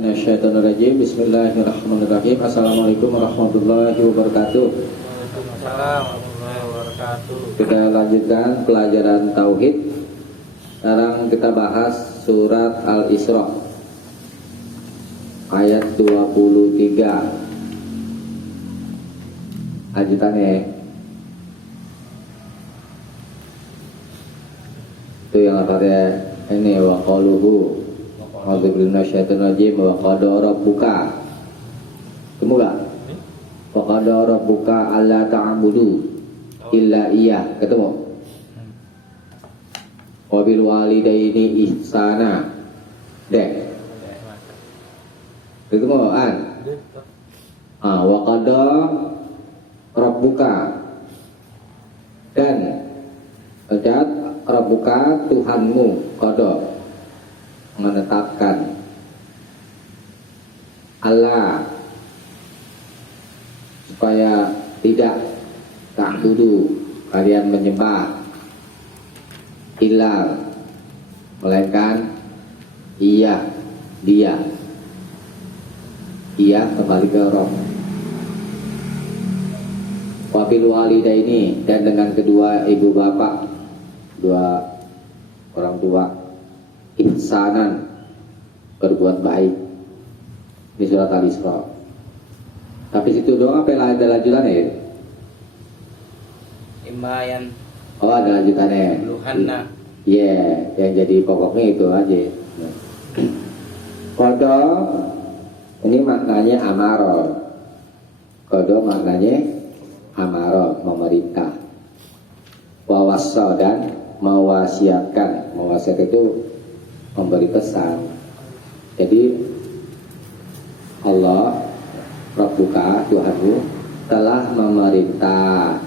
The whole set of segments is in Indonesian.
Minasyaitonirrajim. Bismillahirrahmanirrahim. Assalamualaikum warahmatullahi wabarakatuh. Waalaikumsalam warahmatullahi wabarakatuh. Kita lanjutkan pelajaran tauhid. Sekarang kita bahas surat Al-Isra ayat 23. Lanjutannya itu yang artinya ini wa qaluhu A'udzubillahi minasyaitonirrajim wa qada rabbuka. Ketemu gak? Wa qada rabbuka alla ta'budu illa iyyah. Ketemu? Wa bil walidaini ihsana. Dek. Ketemu an? Wa qada rabbuka. Dan ucap rabbuka Tuhanmu qada menetapkan Allah supaya tidak ta'budu kalian menyembah ilah melainkan dia kembali ke Rabb. Wabil walidaini, dan dengan kedua ibu bapak, dua orang tua, ihsanan, berbuat baik. Di surat Al-Isra. Tapi situ doang apa ada lanjutannya ya? Imbayan. Oh, ada lanjutannya. Luhanna. Yang jadi pokoknya itu aja. Qada ini maknanya amaro. Qada maknanya amaro, memerintah. Wawassa, dan mewasiatkan. Mewasiat itu memberi pesan. Jadi Allah Rabbuka Tuhanmu telah memerintah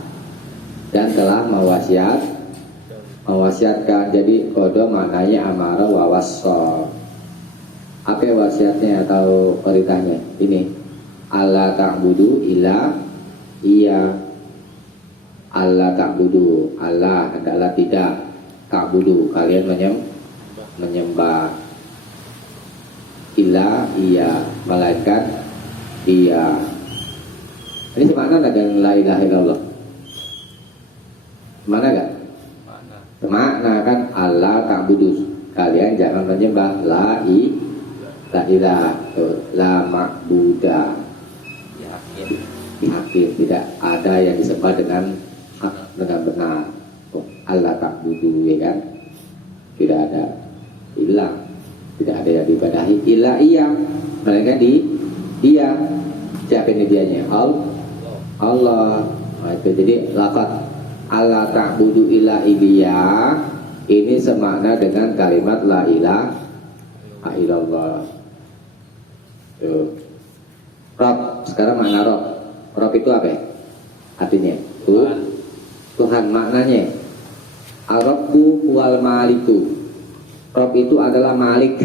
dan telah mewasiatkan. Jadi qada maknanya amara wa wassa. Apa wasiatnya atau perintahnya? Ini Allah ta'budu illa iya. Allah ta'budu, Allah adalah tidak, ta'budu kalian menyembah illa iya, melainkan dia. Ini semana dengan la ilaha illallah? Mana gak? Semakna kan, Allah ta'budu, kalian jangan menyembah la ilaha la ma'buda bihaqin, tidak ada yang disembah dengan hak, dengan benar. Allah ta'budu, ya kan? Tidak ada ilah, tidak ada yang diibadahi illa iya, mereka dia. Siapa ini dianya? Allah. Nah, itu jadi lafaz Allah ta'budu illa iya ini semakna dengan kalimat la ilaha illallah. Tuh. Rabb, sekarang makna Rabb. Rabb itu apa? Artinya Tuhan, maknanya Ar-Rabbu wal Maliku. Rabb itu adalah Malik,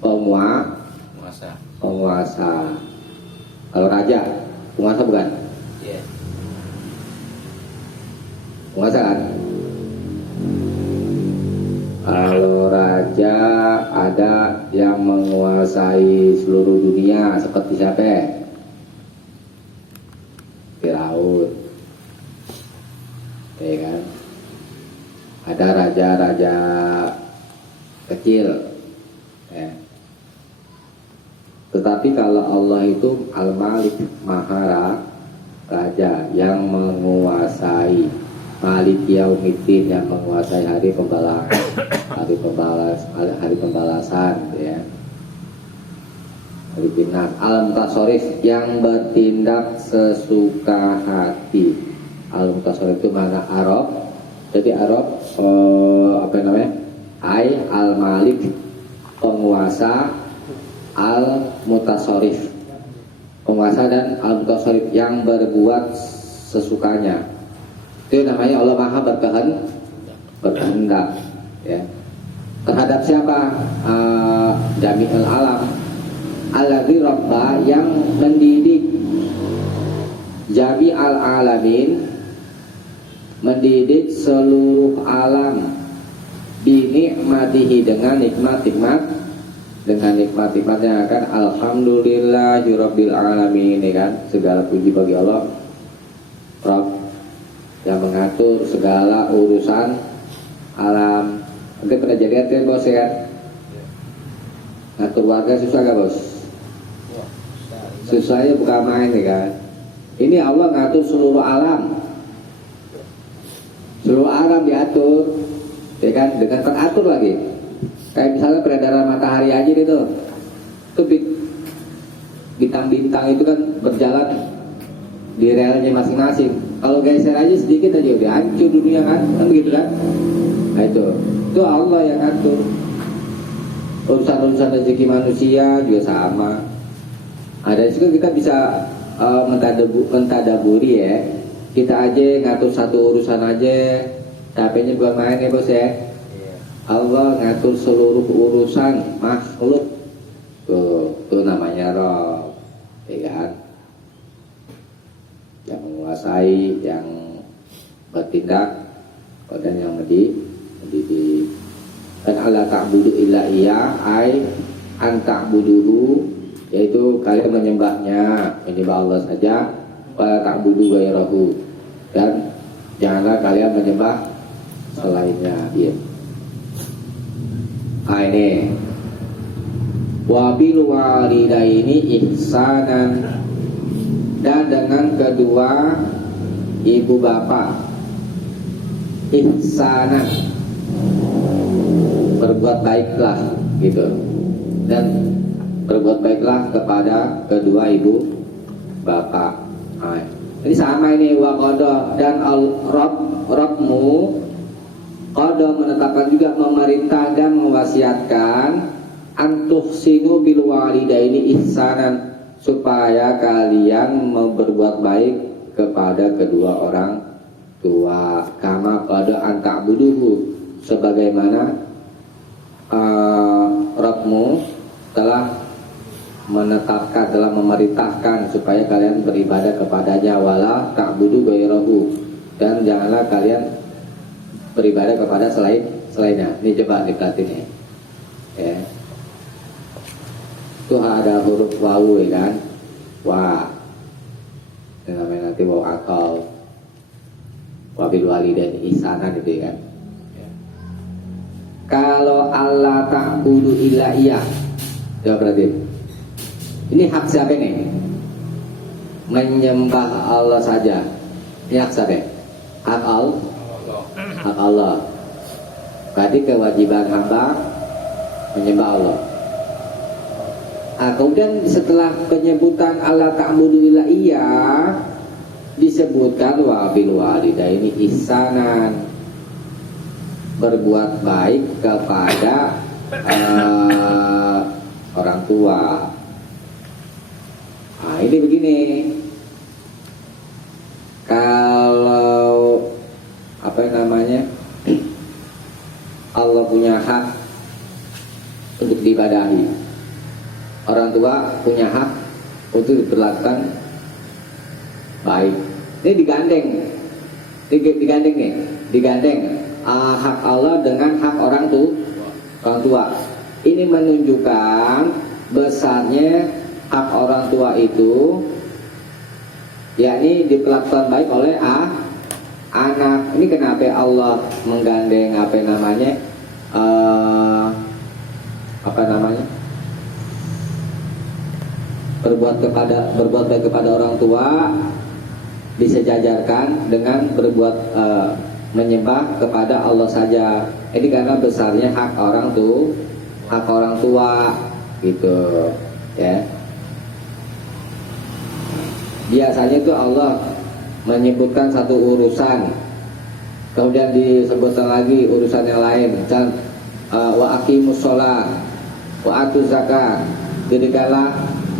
penguasa. Kalau raja, penguasa bukan? Yeah. Penguasa kan? Kalau raja ada yang menguasai seluruh dunia seperti siapa? Firaun, ya kan? Ada raja-raja kecil, ya. Tetapi kalau Allah itu Al-Malik, Maha Raja yang menguasai, Malik Yaumiddin, yang menguasai hari pembalasan, ya. Hari final. Al-Mutasarrif, yang bertindak sesuka hati. Al-Mutasarrif itu mana? Arab. Jadi Arab Al-Malik, penguasa, Al-Mutasarrif, penguasa, dan Al-Mutasarrif yang berbuat sesukanya. Itu namanya Allah Maha berkehendak, ya. Terhadap siapa? Jami'ul alam, alladzi rabba, yang mendidik jami'al alamin, mendidik seluruh alam, binikmatihi, dengan nikmat-nikmat dengan nikmat-nikmatnya kan. Alhamdulillahirabbil alamin, ini kan segala puji bagi Allah Rabb yang mengatur segala urusan alam. Nanti pernah jadi kan bos ya kan? Ngatur warga susah gak bos? Susahnya bukan main ya kan. Ini Allah ngatur seluruh alam, seluruh alam diatur ya kan, dengan teratur lagi. Kayak misalnya peredaran matahari aja itu bintang-bintang itu kan berjalan di relnya masing-masing. Kalau geser aja sedikit aja udah hancur dunia kan begitu kan. Nah itu Allah yang ngatur. Urusan-urusan rezeki manusia juga sama. Ada juga kita bisa mentadaburi ya. Kita aja ngatur satu urusan aja, capeknya bukan main ya bos ya. Allah ngatur seluruh urusan makhluk. Tuh namanya Rabb, ya kan? Yang menguasai, yang bertindak, dan yang mendidik. Dan Allah ta'budu illa iya, ai an ta'buduhu, yaitu kalian menyembah Allah saja, wa ta'budu ghairahu, dan janganlah kalian menyembah selainnya. Ya. Nah ini wabil walidaini ihsanan, dan dengan kedua ibu bapak ihsanan, berbuat baiklah gitu, dan berbuat baiklah kepada kedua ibu bapak. Nah, ini sama ini wa qada, dan Rabbmu qada menetapkan juga, memerintah dan mewasiatkan antuhsinu bil walidaini ihsanan, supaya kalian berbuat baik kepada kedua orang tua. Kama pada anta'buduhu, sebagaimana Rabbmu telah menetapkan, telah memerintahkan supaya kalian beribadah kepadanya. Wala ta'budu ghairahu, dan janganlah kalian beribadah kepada selainnya. Ini coba diperhatiin ya. Itu ada huruf wawu ya kan, wa, ini namanya nanti wawu akal, wabil walidain ihsanan gitu ya kan. Kalau Allah ta'budu illa iya, coba berarti ini hak siapa nih? Menyembah Allah saja. Ini hak siapa? Hak Allah. Hak Allah. Berarti kewajiban hamba menyembah Allah. Kemudian setelah penyebutan Allah ta'budu illa iya, disebutkan wa bil walidaini ihsanan, berbuat baik kepada orang tua. Nah ini begini, kalau apa namanya, Allah punya hak untuk diibadahi, orang tua punya hak untuk diperlakukan baik. Ini digandeng hak Allah dengan hak orang tua. Ini menunjukkan besarnya hak orang tua itu, yakni diperlakukan baik oleh anak. Ini kenapa Allah menggandeng berbuat baik kepada orang tua disejajarkan dengan berbuat menyembah kepada Allah saja. Ini karena besarnya hak orang tua gitu ya. Biasanya itu Allah menyebutkan satu urusan, kemudian disebutkan lagi urusan yang lain. Misal wa aqimus sholat wa atuz zakat, dirikanlah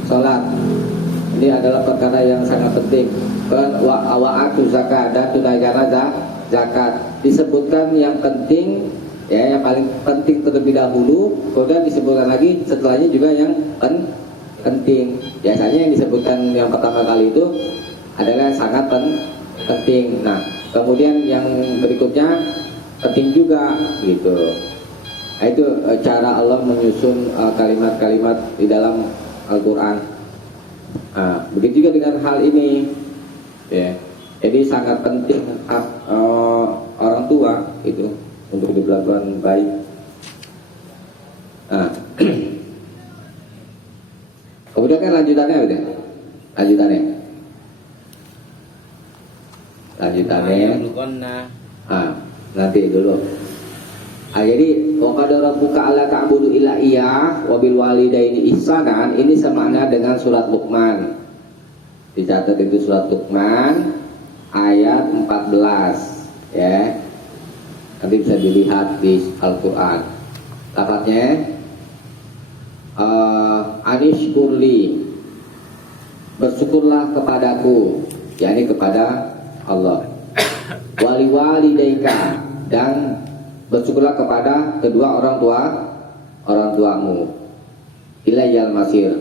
sholat. Ini adalah perkara yang sangat penting. Wa atuz zakat, dan tunaikanlah zakat. Disebutkan yang penting ya, yang paling penting terlebih dahulu, kemudian disebutkan lagi setelahnya juga yang penting. Biasanya yang disebutkan yang pertama kali itu adalah sangat penting. Nah, kemudian yang berikutnya penting juga gitu. Itu cara Allah menyusun kalimat-kalimat di dalam Al-Quran. Begitu juga dengan hal ini, ya. Jadi sangat penting hak orang tua itu untuk diperlakukan baik. Kemudian kan lanjutannya udah, lanjutannya. Nanti dulu. Jadi wa qad rabbuka alla ta'budu illa iyyah wa bil walidaini ihsanan, ini semakna dengan surat Luqman. Dicatat itu surat Luqman ayat 14 ya. Nanti bisa dilihat di Al-Qur'an. Lafadznya anishkurli, bersyukurlah kepadaku, yakni kepada Allah. Wali walidaika, dan bersyukurlah kepada kedua orang tuamu. Ilayyal masir,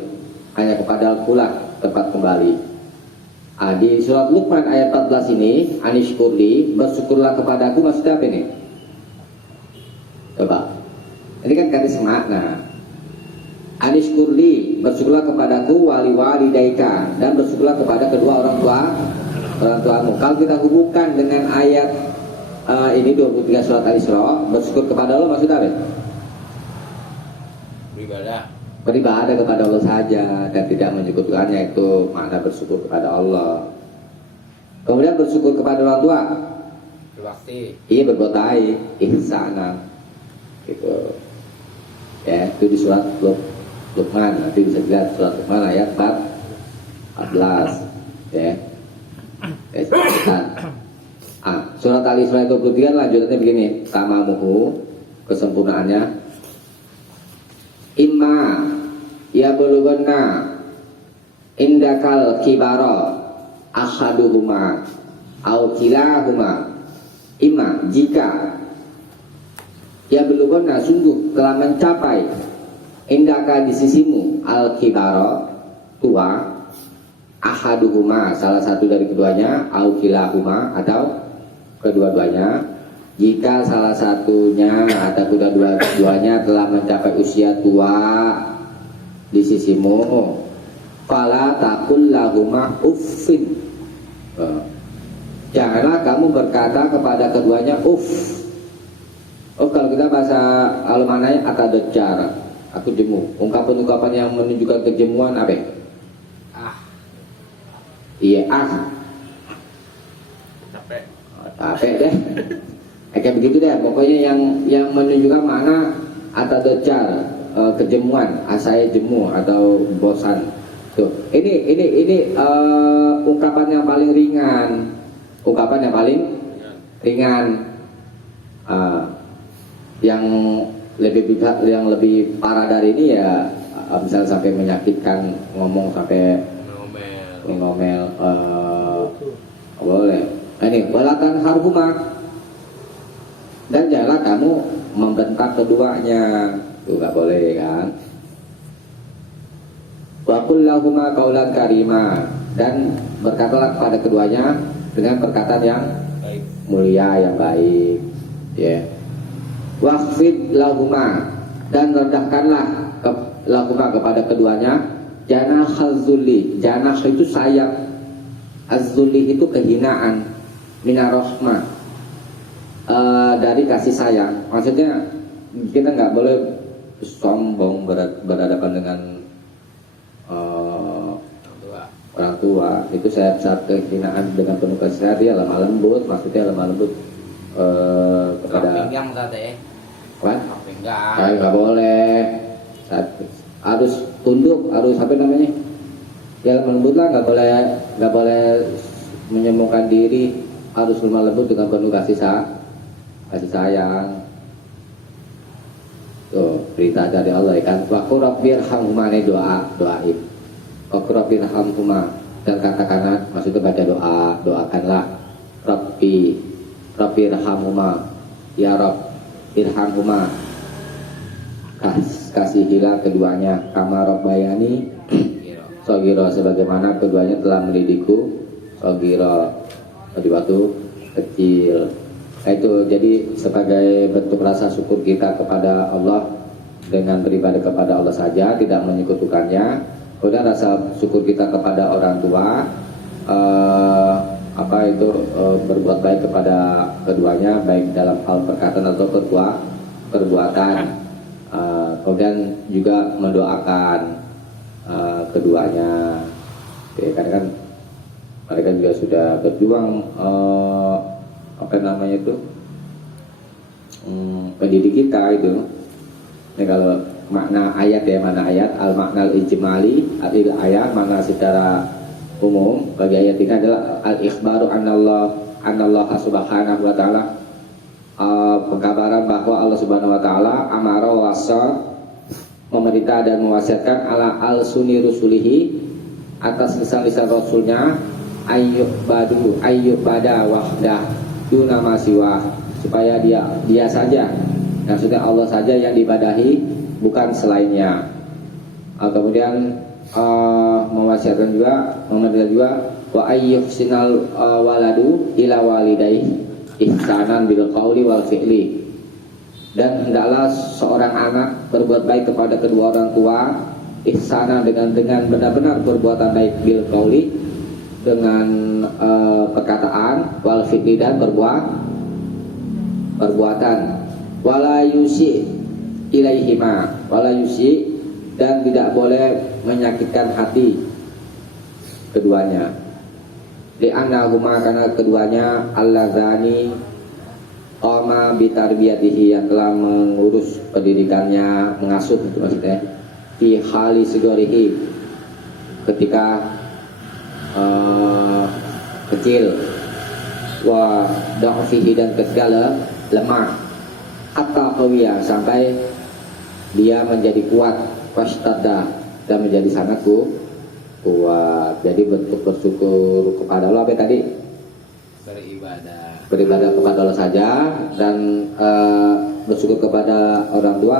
hanya kepada pula tempat kembali. Di surat Luqman ayat 14 ini, anishkurli, bersyukurlah kepadaku, maksudnya apa ini? Coba, ini kan kata semakna. Anishkurli, bersyukurlah kepadaku, wali walidaika, dan bersyukurlah kepada kedua orang tuamu. Kalau kita hubungkan dengan ayat ini 23 surat Al-Isra, bersyukur kepada Allah maksudnya apa? Beribadah kepada Allah saja dan tidak menyekutukannya, itu makna bersyukur kepada Allah. Kemudian bersyukur kepada orang tua, berbakti. Iya, berbuat baik, ihsanan. Gitu. Ya, itu di surat Luqman. Nanti bisa dilihat surat Luqman ayat 14. Ya. Surat Al-Isra 23 lanjutannya begini, tamamuhu, kesempurnaannya. Imma ya bulughunna indakal kibara ahaduhuma au kilahuma. Imma, jika ya bulughunna, sungguh telah mencapai, indaka di sisimu, al kibara, tua, ahaduhuma, salah satu dari keduanya, au kilahuma, atau kedua-duanya. Jika salah satunya atau kedua-duanya telah mencapai usia tua di sisimu, fala taqul lahuma uffin, janganlah kamu berkata kepada keduanya uff. Kalau kita bahasa Almananya atadajjar, aku jemu. Ungkapan-ungkapan yang menunjukkan kejemuan apa? Iya, capek deh. Kayak begitu deh. Pokoknya yang menunjukkan makna atadajjar, kejemuan, saya jemu atau bosan. Tuh, ini ungkapan yang paling ringan. Yang lebih parah dari ini ya, misalnya sampai menyakitkan, ngomong sampai ngomel, boleh. Ini walatan harhuma, dan janganlah kamu membentak keduanya, itu nggak boleh kan. Wa qul lahuma qaulan karima, dan berkatalah kepada keduanya dengan perkataan yang baik, mulia, yang baik, ya. Waqfid lahuma, dan rendahkanlah lahuma kepada keduanya janah az-zulli. Janah itu sayap, az-zulli itu kehinaan, minarahmah, dari kasih sayang. Maksudnya kita nggak boleh sombong berhadapan dengan orang tua. Itu saat kehinaan dengan penuh kasih sayang, dia lemah lembut. Maksudnya lemah lembut kepada pinggang tadi. What? Pinggang. Nggak boleh. Harus tunduk, harus apa namanya? Ya lemah lembut lah, nggak boleh menyombongkan diri, harus lemah lembut dengan penuh kasih sayang. Tuh, berita dari Allah kan. Wa qur rabbirhamhuma, doain. Wa qur rabbirhamhuma, dan katakanlah, maksudnya baca doakanlah. Rabbirhamhuma, ya Rabb, irhamhuma, kasihilah keduanya, kama rabbayani shaghira, sebagaimana keduanya telah mendidikku shaghira, di waktu kecil. Nah, itu jadi sebagai bentuk rasa syukur kita kepada Allah dengan beribadah kepada Allah saja, tidak menyekutukannya. Kemudian rasa syukur kita kepada orang tua, berbuat baik kepada keduanya, baik dalam hal perkataan atau perbuatan. Kemudian juga mendoakan keduanya. Ya, karena kan mereka juga sudah berjuang pendidik kita itu. Ini kalau makna ayat ya, mana ayat al makna al ijmali al ayat, makna secara umum bagi ayat ini adalah al ikhbaru anallah subhanahu wa ta'ala, pengkabaran bahwa Allah subhanahu wa ta'ala amara wasa, memerintah dan mewasiatkan ala al sunni rusulihi, atas lisan-lisan rasulnya, ayyubada wahdah duna masiwah, supaya dia saja, maksudnya Allah saja yang diibadahi, bukan selainnya. Kemudian mewasiatkan juga, memerintah juga, wa ayyuhsinal waladu ila walidayhi ihsanan bil qawli wal fi'li, dan hendaklah seorang anak berbuat baik kepada kedua orang tua ihsanan, dengan benar-benar perbuatan baik, bil qawli dengan perkataan, wal fi'li dan perbuatan, wala yusi ilaihima, wala yusi, dan tidak boleh menyakitkan hati keduanya. Li'annahuma, karena keduanya alladzani qama bitarbiyatihi, yang telah mengurus pendidikannya, mengasuh itu maksudnya, fi hali sigorihi, ketika kecil, wa da'fihi, dan ketika lemah, hatta qawiya, sampai dia menjadi kuat, wastada, dan menjadi sangat kuat. Jadi bentuk bersyukur kepada Allah apa tadi? Beribadah kepada Allah saja, dan bersyukur kepada orang tua,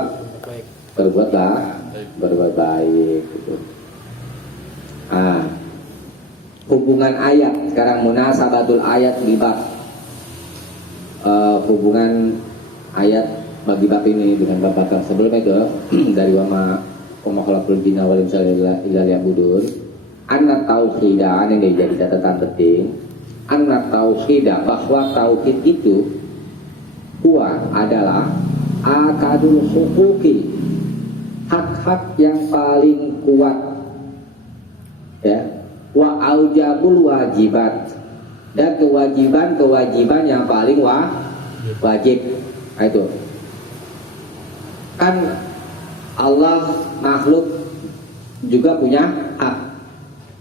berbuat baik gitu. Hubungan ayat sekarang, munasabatul ayat libab, hubungan ayat bagi bab ini dengan bab sebelumnya itu dari wama khalaqul jinna wal insa illa liya'budun. Anna tauhidah, ini jadi catatan penting. Anna tauhidah, bahwa tauhid itu huwa adalah akadul huquqi, hak-hak yang paling kuat, ya, wa aujabul wajibat, dan kewajiban yang paling wajib. Nah, itu kan Allah makhluk juga punya hak,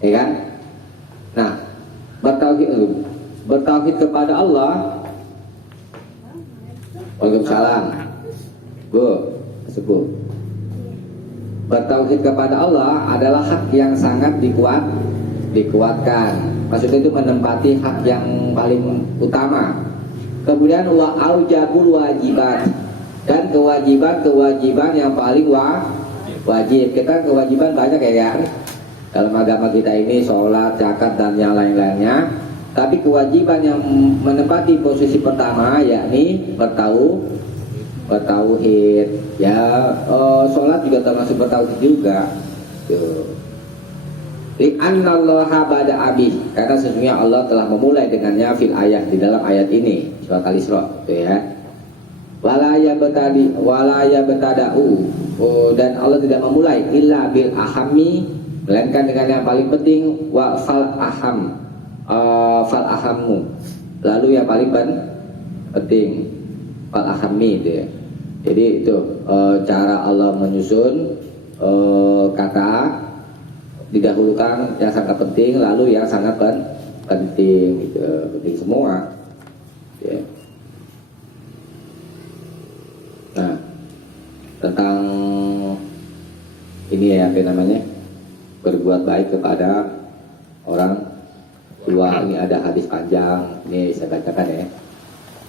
ya kan? Nah, bertauhid kepada Allah. Waalaikumsalam. Sebut. Bertauhid kepada Allah adalah hak yang sangat dikuatkan. Maksudnya itu menempati hak yang paling utama. Kemudian wa aujabul wajibat, dan kewajiban yang paling wajib. Kita kewajiban banyak ya kan? Dalam agama kita ini sholat, zakat, dan yang lain-lainnya. Tapi kewajiban yang menempati posisi pertama yakni bertauhid. Ya, sholat juga termasuk bertauhid juga. Li'annallaha bada abih, karena sesungguhnya Allah telah memulai dengannya fil ayat, di dalam ayat ini surat Al-Isra, ya. Walaya betada'u, dan Allah tidak memulai illa bil ahami, melainkan dengan yang paling penting, wa fal ahammu, lalu yang paling penting, fal ahami itu ya. Jadi itu cara Allah menyusun kata, didahulukan yang sangat penting, lalu yang sangat penting, gitu. Penting semua, ya. Nah, tentang ini ya, apa namanya, berbuat baik kepada orang tua. Ini ada hadis panjang, ini saya bacakan ya,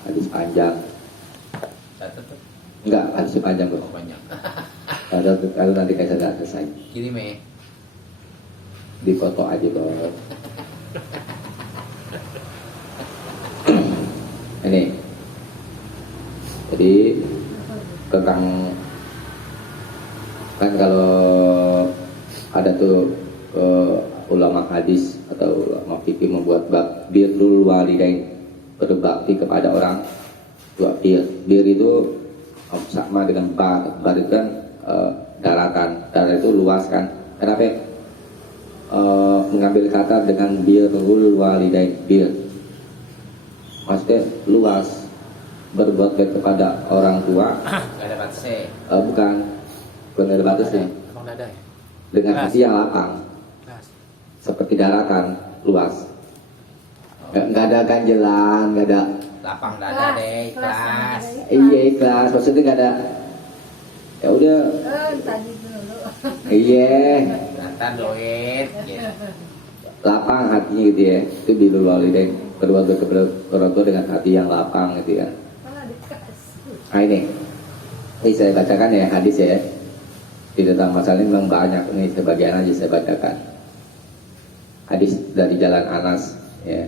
hadis panjang. Enggak, hadis panjang bro. Kalau nanti saya sudah selesai. Kirim ya. Di foto aja bro. Ini Jadi tentang kan kalau ada tuh ulama hadis atau ulama fikih membuat bab birrul walidain, berbakti kepada orang tua. Bir itu sama dengan bar itu kan daratan, darat itu luas kan. Kenapa mengambil kata dengan birrul walidain, bir maksudnya luas, berbuat baik kepada orang tua. Gak ada batasnya. Bukan ada batasnya. Emang ada ya? Dengan hati yang lapang, seperti daratan luas. Nggak ada ganjelan, nggak ada. Lapang dada deh, kelas. Iya ikhlas, maksudnya nggak ada. Ya udah. Tadi dulu. Iya. Nanti doit. Gitu. Lapang hatinya gitu ya. Itu birrul walidain, berbuat baik kepada orang tua dengan hati yang lapang gitu ya. Nah ini saya bacakan ya hadis ya. Di tentang masalah ini memang banyak, ini sebagian aja saya bacakan. Hadis dari jalan Anas ya.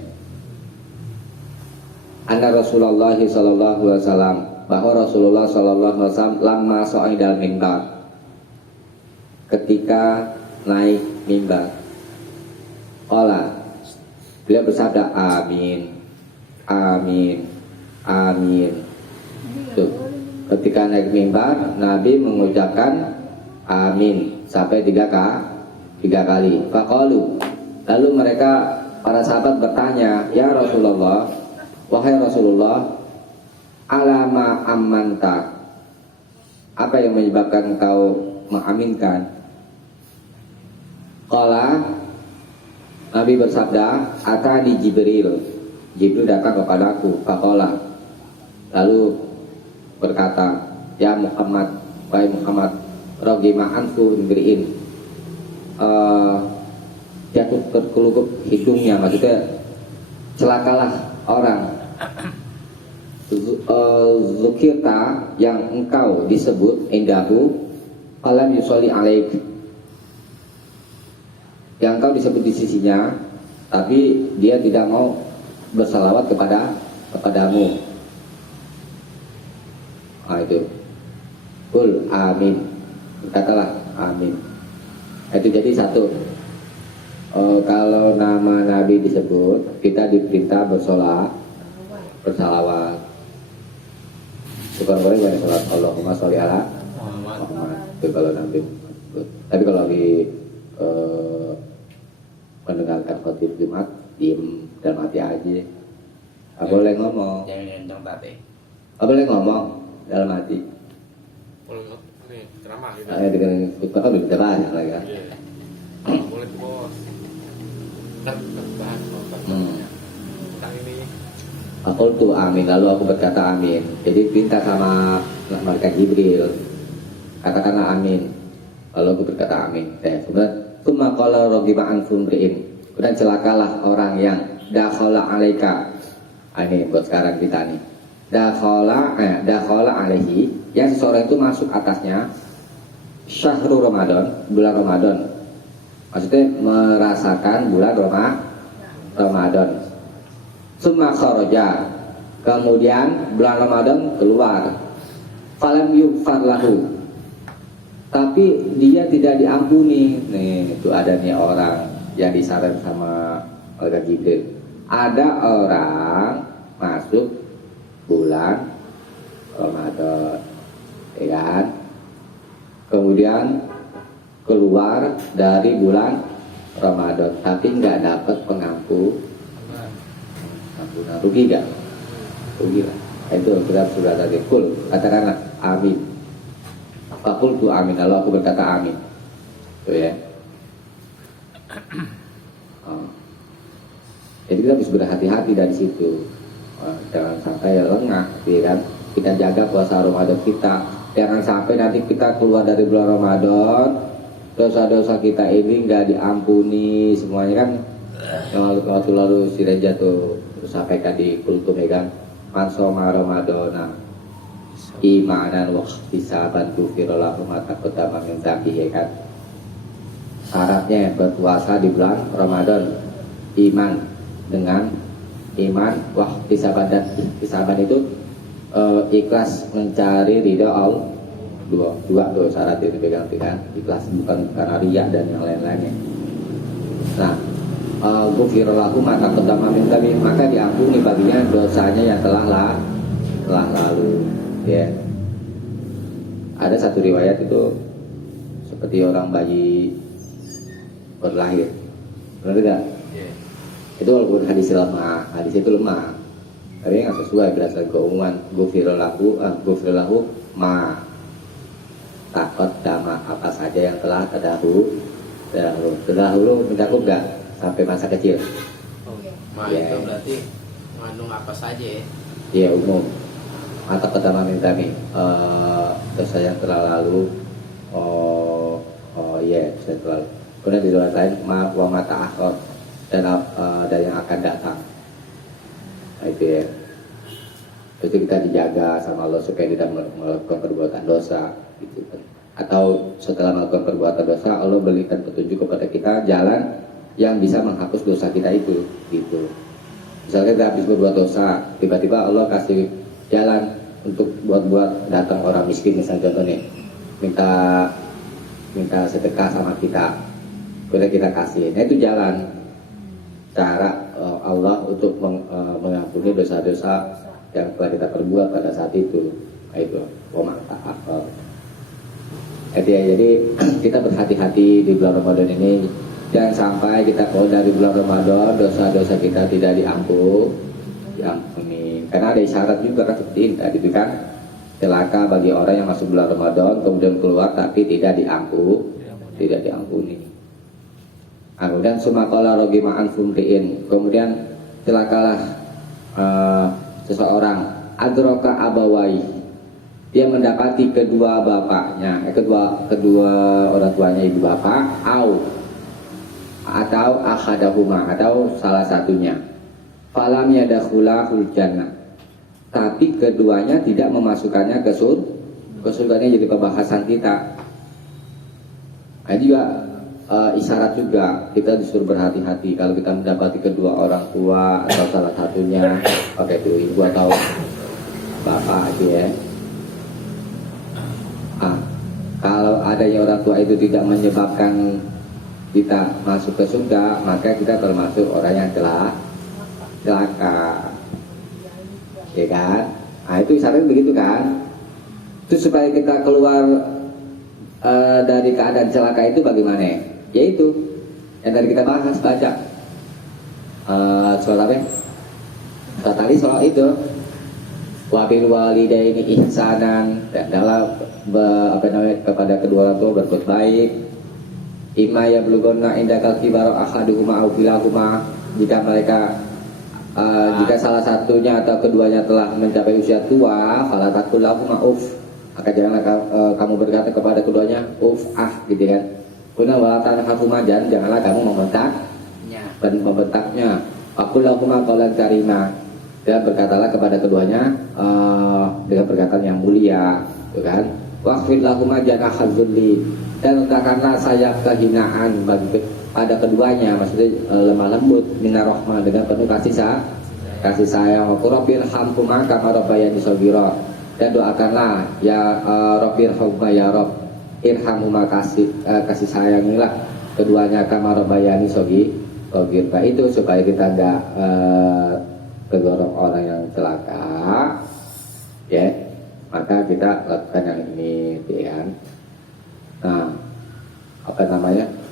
Anna Rasulullah sallallahu alaihi wasallam, bahwa Rasulullah sallallahu alaihi wasallam lamma sa'idal mimbar, ketika naik mimbar, qala, beliau bersabda amin, amin, amin. Tuh, ketika naik mimbar Nabi mengucapkan amin sampai tiga kali. Faqalu, lalu mereka para sahabat bertanya, ya Rasulullah, wahai Rasulullah, alama amanta, apa yang menyebabkan engkau mengaminkan? Qala, Nabi bersabda, atani Jibril, Jibril datang kepadaku. Faqala, lalu berkata, ya Muhammad, wahai Muhammad, rogima anfu imri'in, jatuh terkelukup hidungnya, maksudnya celakalah orang, zukirta, yang engkau disebut indahu, alam yusoli alaik, yang engkau disebut di sisinya, tapi dia tidak mau bersalawat kepadamu. Nah itu, kul amin, katalah amin. Itu jadi satu. Kalau nama Nabi disebut, kita diperintah bersalawat. Bukan boleh banyak salat Allahumma sholli ala Muhammad. Itu kalau Nabi. Tapi kalau di mendengarkan khotib Jumat, diem dan mati aja. Gak boleh ngomong. Jangan nyonjong tadi. Gak boleh ngomong dalam hati. Nih, ceramah gitu. Dengan khutbah kan bisa banyak lagi kan. Iya. Boleh tuh bos. Kan bahas tentang ini. Aku tuh amin, lalu aku berkata amin. Jadi perintah sama malaikat Jibril, katakanlah amin. Lalu aku berkata amin. Kemudian summa qala raghiba an sumriin. Kemudian celakalah orang yang dakhala alaika. Ini buat sekarang kita nih. Dakhala alaihi, yang seseorang itu masuk atasnya syahrul Ramadan, bulan Ramadan. Maksudnya merasakan bulan Ramadan. Summa kharaja, kemudian bulan Ramadan keluar. Falam yughfar lahu, tapi dia tidak diampuni. Nih, itu ada nih orang yang disaran sama malaikat Jibril. Ada orang masuk bulan Ramadan, ya kan? Kemudian keluar dari bulan Ramadan, tapi nggak dapat pengampunan, rugi nggak? Rugi lah. Itu kita sudah tadi. Kul, katakanlah amin. Fakul tu amin. Lalu aku berkata amin. Tuh ya. Jadi kita harus berhati-hati dari situ. Jangan sampai lengah, ya kan? Kita jaga puasa Ramadan kita. Jangan sampai nanti kita keluar dari bulan Ramadan, dosa-dosa kita ini nggak diampuni semuanya kan. Yang waktu lalu si Reja tuh sampaikan di kultum ya kan. Mansoma Ramadana imanan wa ihtisaban tufirolahu ma taqaddama min dzambihi, ya kan. Syaratnya berpuasa di bulan Ramadan iman dengan iman, wah ihtisaban, dan ihtisaban itu ikhlas mencari ridha Allah. Dua tuh syarat itu pegang kan, ikhlas bukan karena riya dan yang lain-lainnya. Nah, ghufirallahu ma taqaddama min dhanbi, maka diampuni baginya dosanya yang telah lalu, ya. Ada satu riwayat itu seperti orang bayi berlahir, benar tidak? Yeah. Itu walaupun hadis itu lemah, tapi nggak sesuai berdasarkan keumuman. Ghufirallahu ma taqaddama, apa saja yang telah terdahulu mencakup nggak sampai masa kecil? Ma Ya. itu berarti mengandung apa saja ya? Iya, umum. Atau pertama minta nih dosa yang telah lalu. Dosa yang telah lalu. Kemudian di luar lain wa mata akhir dan yang akan datang. Nah, itu ya. Itu kita dijaga sama Allah supaya tidak melakukan perbuatan dosa, gitu kan. Atau setelah melakukan perbuatan dosa, Allah berikan petunjuk kepada kita jalan yang bisa menghapus dosa kita itu, gitu. Misalnya kita habis berbuat dosa, tiba-tiba Allah kasih jalan untuk buat datang orang miskin, misalnya contohnya minta sedekah sama kita, boleh kita kasih. Nah, itu jalan cara Allah untuk mengampuni dosa-dosa yang telah kita perbuat pada saat itu. Nah, itu jadi kita berhati-hati di bulan Ramadan ini. Jangan sampai kita kalau dari bulan Ramadan dosa-dosa kita tidak diampuni. Karena ada isyarat juga kan seperti ini tadi kan, celaka bagi orang yang masuk bulan Ramadan kemudian keluar tapi tidak diampuni. Kemudian sumakola rogi ma'an fumriin, kemudian celakalah seseorang adroka abawai, dia mendapati kedua bapaknya, kedua orang tuanya ibu bapak, atau akhadahuma, atau salah satunya. Falam yadakhulahul jannah, tapi keduanya tidak memasukkannya ke surga. Ini jadi pembahasan kita. Nah, juga isyarat juga kita disuruh berhati-hati kalau kita mendapati kedua orang tua atau salah satunya, oke itu ibu atau bapak aja ya. Kalau adanya orang tua itu tidak menyebabkan kita masuk ke surga, maka kita termasuk orang yang celaka, ya kan? Nah, itu isyaratnya begitu kan? Itu supaya kita keluar dari keadaan celaka itu bagaimana? Yaitu yang tadi kita bahas, baca soal tadi soal itu wabil walidaini ihsanan, dan dalam kepada kedua orang tua berbuat baik. Imma yablughanna indakal kibara ahaduhuma aw kilahuma, jika mereka jika salah satunya atau keduanya telah mencapai usia tua, fala taqul lahuma uff, maka janganlah kamu berkata kepada keduanya uff gitu kan. Kuna wala tanhafuma, janganlah kamu membentaknya. Aqul lahuma qawlan karima, dan berkatalah kepada keduanya dengan perkataan yang mulia, gitu kan. Waqfid lahuma janaha dzulli, dan letakkanlah sayap kehinaan pada keduanya, maksudnya lemah lembut, minar rahmah, dengan penuh kasih sayang. Rabbil hamhuma kama rabbayani shaghira, dan doakanlah ya Rabbil hamhuma, ya Rabb irhamhuma, kasih sayangilah keduanya kama rabbayani shaghira, itu supaya kita enggak tergolong orang yang celaka, ya. Maka kita lakukan yang ini, ya kan. Nah,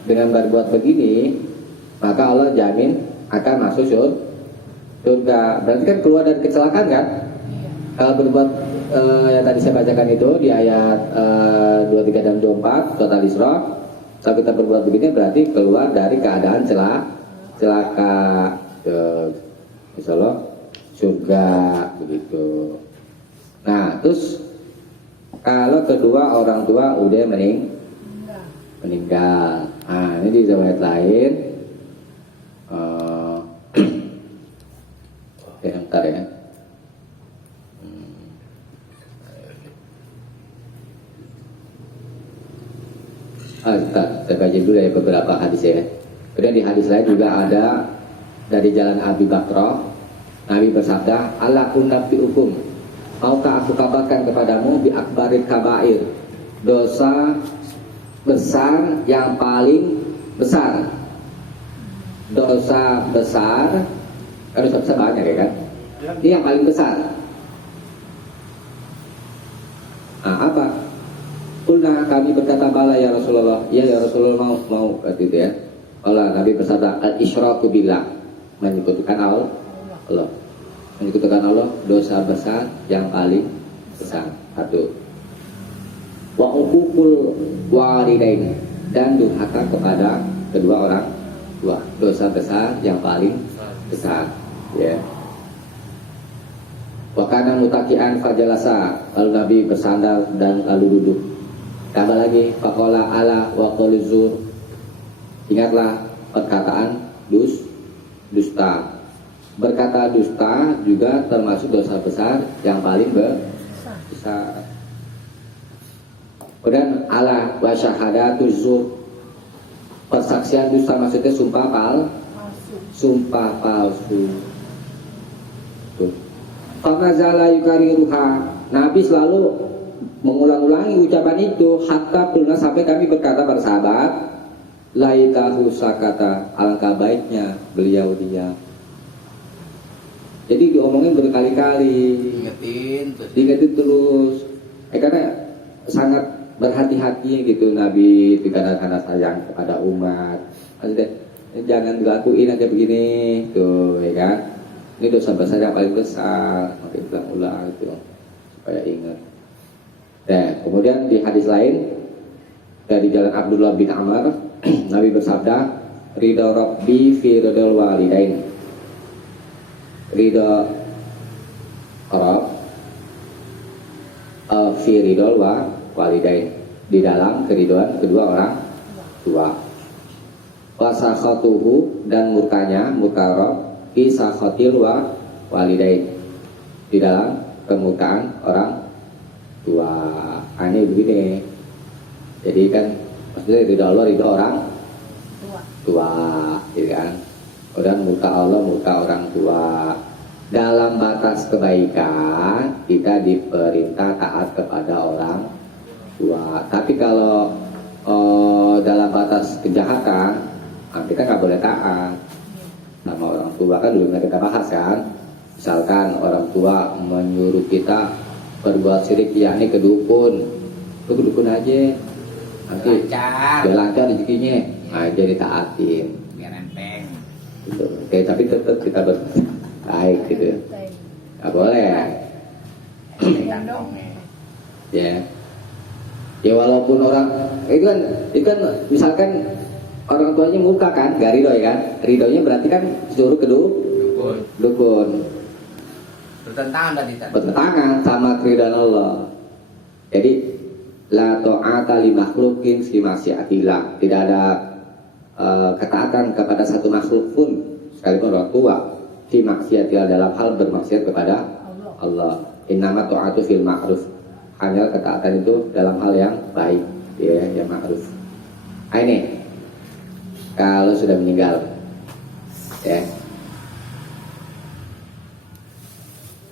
dengan berbuat begini, maka Allah jamin akan masuk surga. Berarti kan keluar dari kecelakaan kan? Kalau berbuat yang tadi saya bacakan itu di ayat 23 dan 24 surat Al-Isra, kalau kita berbuat begini berarti keluar dari keadaan celaka, insya Allah surga, begitu. Nah, terus kalau kedua orang tua udah meninggal. Nah, ini di riwayat lain. Bentar ya. Saya baca dulu ya beberapa hadis ya. Kemudian di hadis lain juga ada dari jalan Abi Bakrah, Nabi bersabda, "Ala unabbiukum maukah aku kabarkan kepadamu bi akbaril kabair, dosa besar yang paling besar. Dosa besar, dosa besar banyak ya kan? Ini yang paling besar. Nah, apa? Kulna, kami berkata bala ya Rasulullah. Ya Rasulullah, mau gitu ya. Allah, Nabi bersabda, al-isyraku billah, menyekutukan Allah. Menyekutukan Allah, dosa besar yang paling besar. Satu. Wa uququl walidain, dan durhaka kepada kedua orang tua, dosa besar yang paling besar. Ya. Wa kana mutaqian fajalasa, lalu Nabi bersandar dan lalu duduk. Tambah lagi, faqala ala wa qalizur, ingatlah perkataan dusta. Berkata dusta juga termasuk dosa besar yang paling besar. Kemudian ala wa syahadatuz zur, persaksian dusta maksudnya sumpah palsu. Famazala yukariruha, Nabi selalu mengulang-ulangi ucapan itu hatta pulna, sampai kami berkata para sahabat, laitahu sakata, alangkah baiknya beliau diam. Jadi diomongin berkali-kali, diingetin terus. Karena sangat berhati-hati gitu Nabi karena sayang kepada umat. Maksudnya jangan dilakuin aja begini tuh, ya kan? Ini dosa besar yang paling besar, maka ulang-ulang itu supaya ingat. Nah, kemudian di hadis lain dari jalan Abdullah bin Amr, Nabi bersabda, ridha Rabbi fi ridhal walidain. Ridha Rabb fi ridhal walidain, di dalam keridhaan kedua orang tua. Wa sakhatuhu, dan murkanya, murka Rabb, fi sakhatil walidain, di dalam kemurkaan orang tua. Ini begini. Jadi kan maksudnya ridha Allah, ridha orang tua, gitu kan. Dan murka Allah, murka orang tua. Dalam batas kebaikan kita diperintah taat kepada orang tua. Tapi kalau dalam batas kejahatan, kita nggak boleh taat sama orang tua. Kan dulu kita bahas kan, misalkan orang tua menyuruh kita berbuat syirik, yakni ke dukun, lu ke dukun aja, nanti lancar rezekinya, nah jadi taatin, biar enteng. gitu. Oke, tapi tetap kita berbaik gitu, nggak boleh ya. Ya walaupun orang itu kan misalkan orang tuanya muka kan, gak ridho ya kan, ridhonya berarti kan suruh ke dukun. Bertentangan sama keridhaan Allah. Jadi la ta'ata li makhluqin fi ma'siyatillah, tidak ada ketaatan kepada satu makhluk pun sekalipun orang tua fi ma'siyatillah, dalam hal bermaksiat kepada Allah. Innama ta'atu fil ma'ruf, hanya ketaatan itu dalam hal yang baik, ya, yang ma'ruf. Ini kalau sudah meninggal, ya.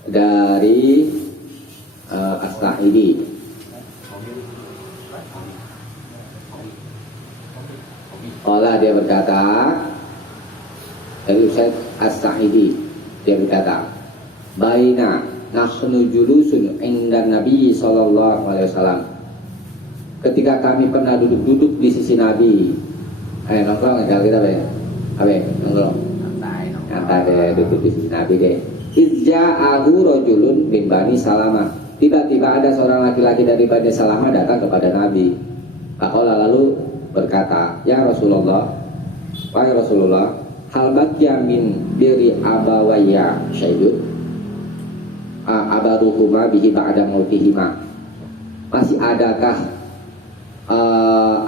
Dari As-Sa'idi, Allah dia berkata, dari Ustaz As-Sa'idi dia berkata, baina nahnu julusun inda Nabi sallallahu alaihi wasallam, ketika kami pernah duduk-duduk di sisi Nabi. Nongkrong aja kita nongkrong deh, duduk di sisi Nabi deh. Izja'ahu rajulun bin Bani Salamah, tiba-tiba ada seorang laki-laki dari Bani Salamah datang kepada Nabi. Faqala, lalu berkata, ya Rasulullah, wahai Rasulullah, hal baqiya min birri abawayya syai'un abaruhuma bihi ba'da mautihima, masih adakah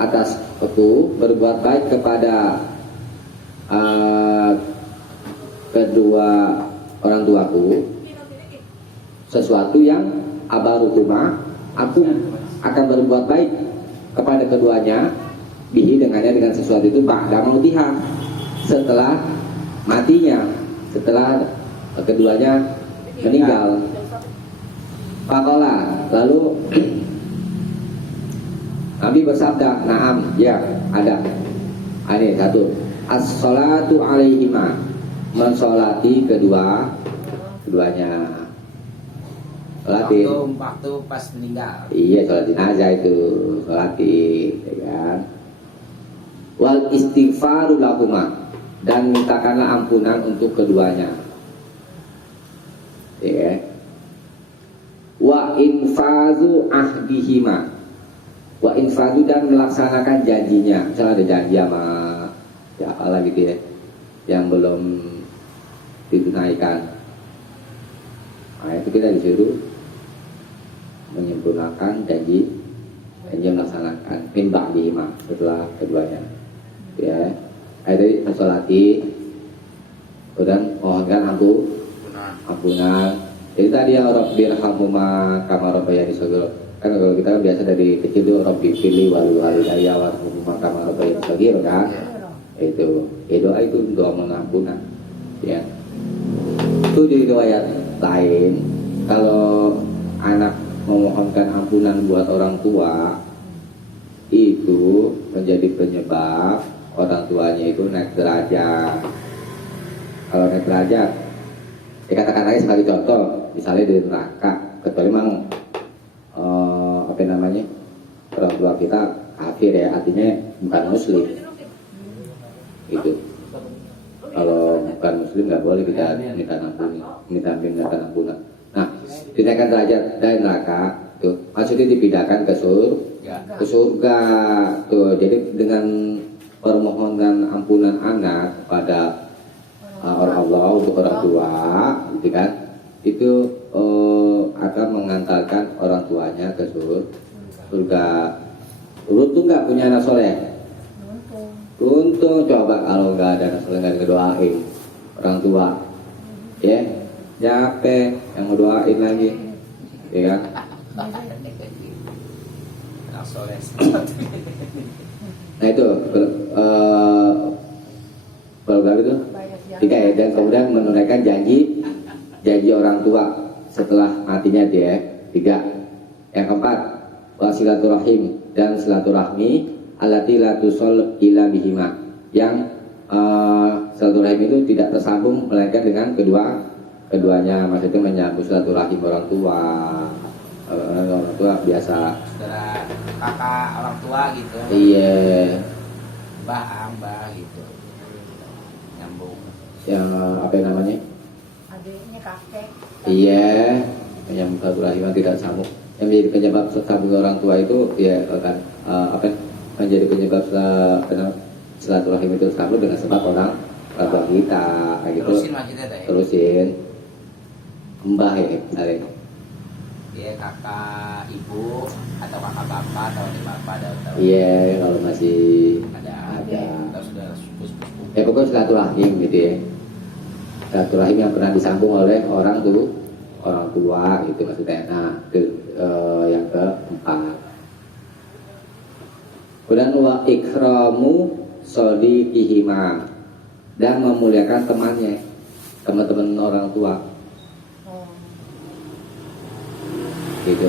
atas aku berbuat baik kepada kedua orang tuaku sesuatu yang abaruhuma, aku akan berbuat baik kepada keduanya, bihi dengannya, dengan sesuatu itu ba'da mautiha, setelah matinya, setelah keduanya meninggal. Faqala, lalu Nabi bersabda, "Na'am, ya, ada." Ini satu. As-salatu alaihima, mensolati keduanya. Solatin. Waktu pas meninggal. Iya, sholat jenazah itu, sholatin, ya kan? Wal istighfaru lahuma, dan mintakanlah ampunan untuk keduanya. Ya. Wa infazu ahdihima, wa infadu, dan melaksanakan janjinya. Misalnya ada janji sama ya Allah gitu ya, yang belum ditunaikan, nah itu kita disuruh menyempurnakan janji melaksanakan min ba'dihima, setelah keduanya. Ya, tadi mensolati, kemudian mohonkan ampunan. Jadi tadi yang Rabbirhamhuma kama rabbayani shaghira. Kan kalau kita kan biasa dari kecil itu Rabbi fili walidayya warhamhuma kama rabbayani shaghira kan. Itu doa itu doa mengampunan. Ya. Itu di riwayat lain, kalau anak memohonkan ampunan buat orang tua, itu menjadi penyebab orang tuanya itu naik derajat. Kalau naik derajat, dikatakan lagi sebagai contoh, misalnya di neraka, kecuali memang apa namanya, orang tua kita kafir ya, artinya bukan muslim. Itu kalau bukan muslim nggak boleh kita minta ampunan. Nah, dinaikkan derajat dari neraka tuh, maksudnya dipindahkan ke surga tuh. Jadi dengan permohonan ampunan anak kepada orang Allah untuk orang tua, gitu kan, itu akan mengantarkan orang tuanya ke surga. Untung nggak punya anak soleh. Untung, coba kalau nggak ada anak soleh, nggak ngedoain orang tua, ya, capek yang ngedoain lagi, ya kan? Nah itu berapa itu? 3 ya. Dan kemudian menunaikan janji orang tua setelah matinya dia. 3. Yang keempat, wasilaturahim, dan silaturahmi allati la tusol ila bihima, yang silaturahim itu tidak tersambung melainkan dengan keduanya. Maksudnya menyambung silaturahim orang tua. Orang tua biasa, saudara kakak orang tua gitu. Iya. Mbah gitu. Nyambung. Yang apa namanya? Adiknya kakek. Iya, menyambung silaturahim yang tidak sambung. Yang menjadi penyebab sambung orang tua itu ya kan menjadi penyebab silaturahim itu sambung dengan sebab orang tua kita, gitu. Terusin maksudnya teh. Terusin. Mbah ya, misalnya. Iya, kakak ibu atau kakak bapak atau adik bapak atau Iya, kalau masih ada atau saudara sepupu. Pokoknya silaturahim gitu ya. Silaturahim yang pernah disambung oleh orang tua gitu maksudnya. Nah, yang keempat. Kemudian wa ikramu shodiqihima, dan memuliakan temannya, teman-teman orang tua. Gitu.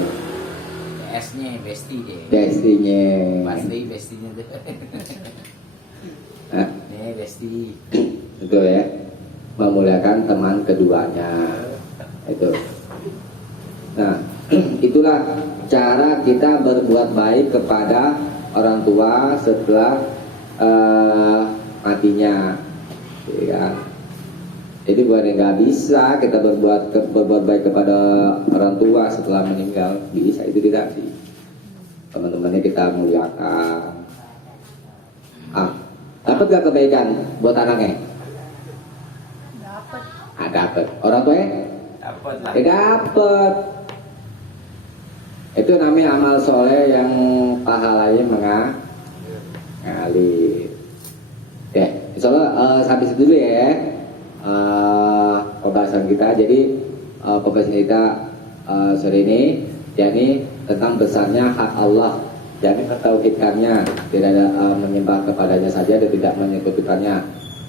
S-nya bestie deh. Bestinya. Pasti bestinya deh. Nah, Nih bestie. itu ya, memuliakan teman keduanya. Itu. Nah, itulah cara kita berbuat baik kepada orang tua setelah matinya, ya. Jadi bukan yang nggak bisa kita berbuat baik kepada orang tua setelah meninggal, bisa, itu tidak sih. Teman-temannya kita muliakan. Dapat gak kebaikan buat anaknya? Dapat. Dapat. Orang tuanya? Dapat lah. Dapat. Itu namanya amal soleh yang pahalanya mengalir. Oke, insyaallah sampai situ dulu ya. Pembahasan kita. Jadi pembahasan kita sore ini yakni tentang besarnya hak Allah, yakni mentauhidkannya, tidak ada menyembah kepadanya saja dan tidak menyekutukannya.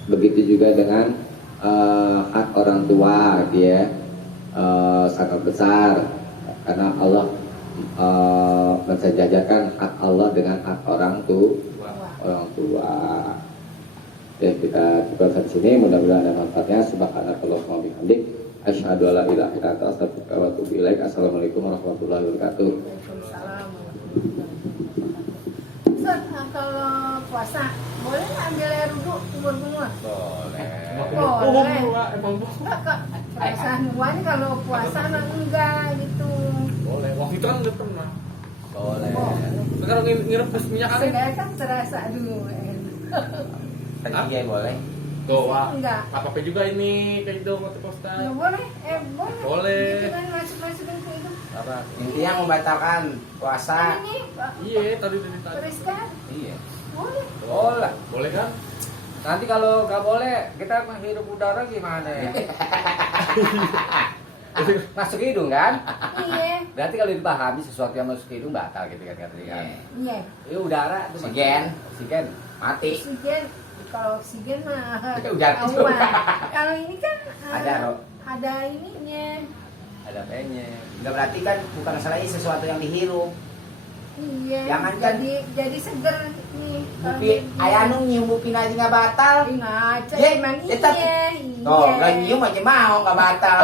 Begitu juga dengan hak orang tua, dia sangat besar. karena Allah mensejajarkan hak Allah dengan hak orang tua. Oke, kita cukup sampai sini. Mudah-mudahan ada manfaatnya. Subhanakallahumma wa bihamdik, asyhadu an la ilaha illa anta, astaghfiruka wa atubu ilaik. Assalamualaikum warahmatullahi wabarakatuh. Waalaikumsalam warahmatullahi wabarakatuh. Ustaz, kalau puasa boleh nggak ambil air wudhu kumur-kumur? Boleh. Emang Enggak kak, perasaan gua nih kalau puasa mah enggak gitu. boleh. Waktu itu kan udah pernah. Boleh. Sekarang nginep pas minyak angin. Seenggaknya kan terasa dulu. Tadi ya boleh. Tuh, Wak. Enggak. Apa-apa juga ini kayak gitu kata Ustaz. Ya boleh, boleh. Boleh. Jangan masuk-masukin ke itu. Apa? Intinya membatalkan puasa. Ini, Pak. Iya, tadi. Turiskan. Iya. Boleh. Boleh. Boleh kan? Nanti kalau nggak boleh, kita menghirup udara gimana ya? Masuk hidung kan? Iya. Berarti kalau dipahami sesuatu yang masuk hidung batal gitu kan katanya. Iya. Ini udara itu oksigen mati. Oksigen. Kalau oksigen mah Udah. awan. Kalau ini kan Ada, Ro. ada ininya. Ada pennya. Nggak berarti kan bukan masalahnya sesuatu yang dihirup. Iya. Jangan kan- jadi seger nih. Kalau Bupi, ayah nu nyium bupin aja nggak batal. ngaca Ya, emang ya, iya. tapi- Tuh, nggak nyium aja mau nggak batal.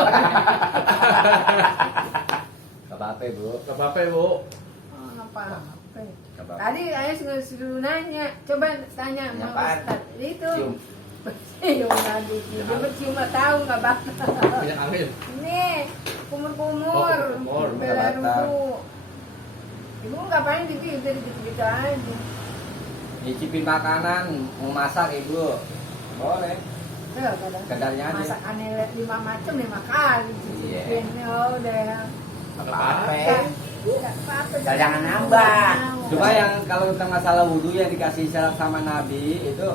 Nggak apa-apa bu. Gak apa-apa, Bu. Oh, apa? Nggak apa-apa. Tadi ayah suruh nanya, coba tanya Nanya sama apaan? Ustaz. Itu. Cium. Cium tadi. Dia bercium mah tahu nggak bakal. Minyak angin. Ini kumur-kumur, Oh, kumur, bela nggak bakal. dulu. Ibu ngapain gitu gitu aja. Nyicipin makanan, mau masak ibu. Boleh. Tuh, kadang Kadarnya aja. masakannya 5 macam 5 kali Iya. cicipin. Oh, udah. Nggak apa-apa. Nggak apa-apa. Jangan nambah. Mau. Cuma yang kalau tentang masalah wudhu yang dikasih syarat sama Nabi itu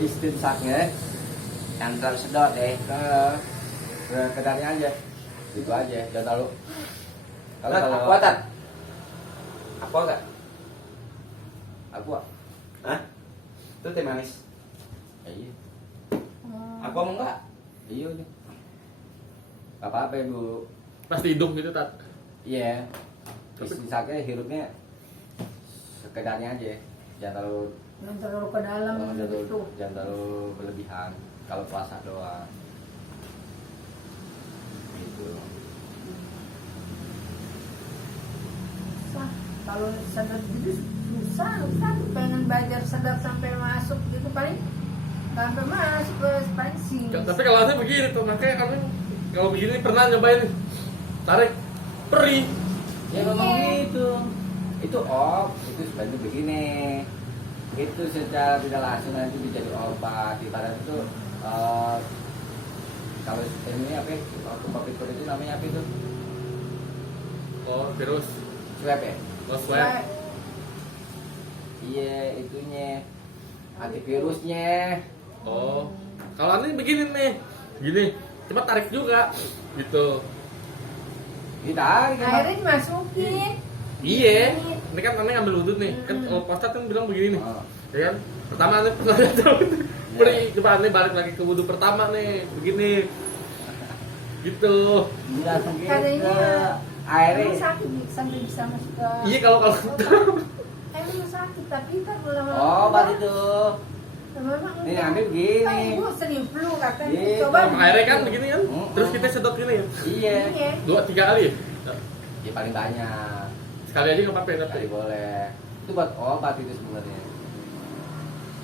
istinsaknya yang terlalu sedot ke kedarnya aja. Itu aja, jangan terlalu. Kalau aqua tat. Aqua enggak? Aqua. Hah? Itu teh manis. Iya. Aqua mau enggak? Iya udah. Gak apa-apa ibu. Pasti hidung gitu, Tat. Iya. Istinsaknya hirupnya sekedarnya aja. Jangan terlalu Jangan terlalu ke dalam gitu. jangan terlalu berlebihan kalau puasa doang gitu. Susah. Kalau sadar gitu susah, kan pengen belajar sadar sampai masuk gitu paling sampai masuk ke spansi. Tapi kalau saya begini tuh, makanya kalau begini pernah nyobain tarik perih. Ya ngomong gitu. Itu itu sebenarnya begini. Itu secara tidak langsung nanti menjadi obat. Ibarat itu kalau ini apa ya? Kalau covid itu namanya apa itu? Oh, virus. Swab ya? Oh, swab. Iya, itunya. Antivirusnya. Oh. Kalau ini begini nih. Gini, cuma tarik juga gitu. Ditarik kan? Akhirnya dimasukin. Iya. Ini kan aneh ngambil wudhu nih. Kan kalau Ustaz kan bilang begini nih. Oh. Ya kan? Pertama aneh perih, coba aneh balik lagi ke wudhu pertama nih. Begini. Gitu. Iya, langsung gitu. Katanya Airnya emang sakit sampai bisa masuk ke. Iya kalau Emang sakit tapi kan lama-lama. oh, berarti itu. Lama-lama Ini ambil begini. Kan ibu sering flu katanya. Gitu. Coba airnya kan begini kan. Terus kita sedot gini ya. Iya. Iya. 2-3 kali ya? Ya paling banyak. Sekali aja nggak apa-apa ya, Tapi tapi boleh. Itu buat obat itu sebenarnya.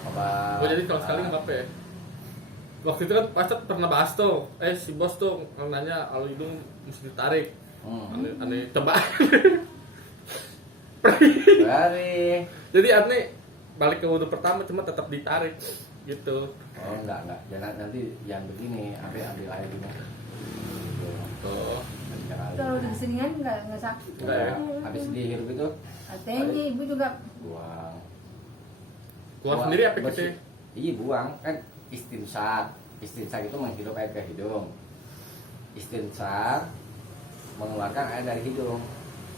Obat. oh, jadi kalau sekali nggak apa-apa ya. Waktu itu kan Ustaz pernah bahas tuh, si bos tuh nanya kalau hidung mesti ditarik. Aneh coba. Dari. Jadi aneh balik ke wudhu pertama cuma tetap ditarik gitu. Oh enggak. Jangan nanti yang begini, ambil air ini. Tuh. Kalau di keseringan nggak sakit. Nggak ya? Habis dihirup itu Katanya ibu juga buang. Keluar sendiri apa Bersih. gitu? Iya buang kan istinsak. Istinsak itu menghirup air ke hidung. Istinsak mengeluarkan air dari hidung.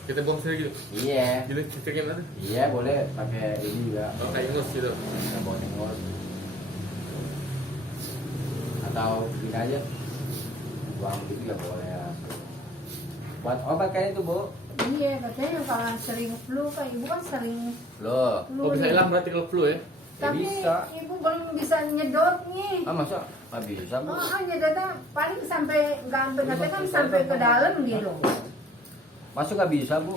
Kita buang sendiri gitu. Iya. Jadi cicingin aja. Iya boleh pakai ini juga. Oh, kayak ingus gitu. Bisa bawa tenggol. Atau gini aja. Buang gitu ya boleh. Buat obat kayak itu bu. Iya katanya kalau sering flu kan ibu kan sering Loh. flu. Oh bisa nih. hilang berarti kalau flu ya? Tapi Bisa. ibu belum bisa nyedotnya. Ah masa? Nggak bisa bu. Oh, nyedotnya paling sampai nggak sampai katanya kan sampai ke dalam gitu. Masuk nggak bisa bu.